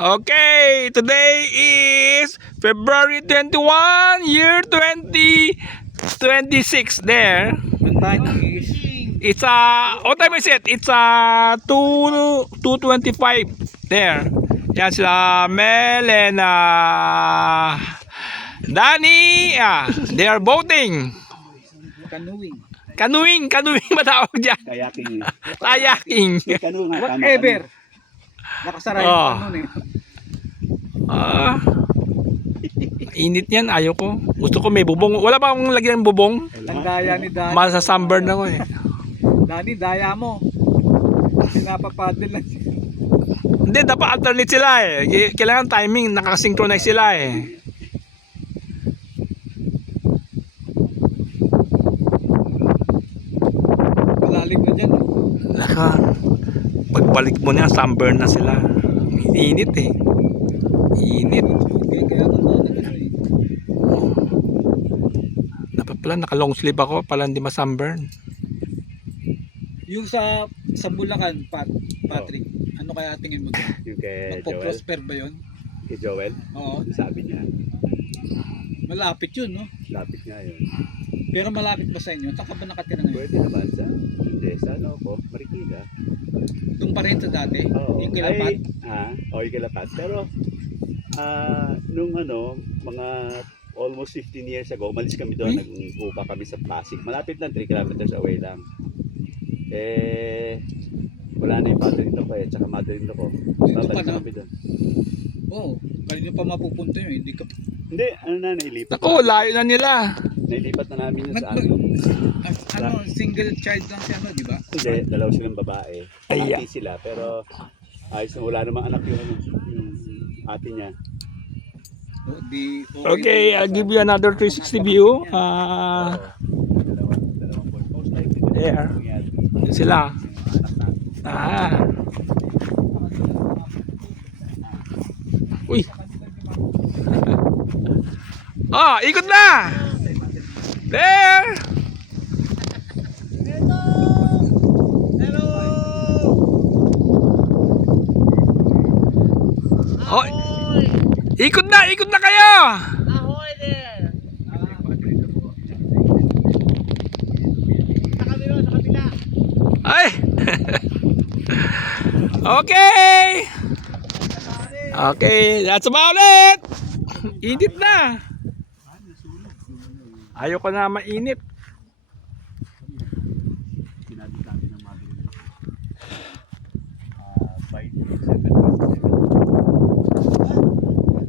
Okay, today is February 21, year 2026. There. It's what time is it? It's 2:25. There. Yan sila Mel and Danny. They are boating. Canoeing ba tawag dyan? Kayaking. Kayaking. Kanu nga, tama. Whatever. Nakasara yung kanon eh. Init yan, ayoko. Gusto ko may bubong. Wala ba akong lagyan ng bubong? Ang daya ni Dani. Masa-sunburn ako eh. Dani, daya mo. Pinapapadel lang siya. Hindi, dapat alternate sila eh. Kailangan timing, nakasynchronize sila eh. Malalim na dyan. Pagbalik mo na, sunburn na sila. Init eh. Init. Kaya nanonood na eh. Dapat pala, naka long sleeve ako, pala hindi ma-sunburn. Yung sa Bulacan, Patrick, ano kaya tingin mo doon? Yung kay Joel. Magpo-prosper ba yun? Kay Joel. Oo. Sabi niya. Malapit yun, no? Lapit nga yun. Pero malapit ba sa inyo? Saan ka ba nakatira ngayon? Pwede naman sa ano ko, Marikina. Doon pa rin sa dati? Oo. Yung kilapat? Yung kilapat. Pero, nung mga almost 15 years ago, umalis kami doon, nag-upa kami sa Pasig. Malapit lang, 3 kilometers away lang. Wala na yung mother-in-law ko tsaka mother-in-law ko. Dito ka Babalik na? kami doon. Oo. Kanino pa mapupunta yun? Hindi ka... Hindi, nailipat. Ako, layo na nila. Nailipat na namin yun sa single child lang siya, no? Di ba? Hindi, dalawa silang babae. Ay, Ate sila, pero ayos na wala namang anak yung ate niya. Okay, I'll give you another 360 view. Dalawang boy. Most likely, There. Yun sila. Uy. Ikot na. There. Oh, ikot na kayo. Ahoy there! Sa kabila. Ay. Okay. Okay, that's about it. Init na. Ayoko na mainit.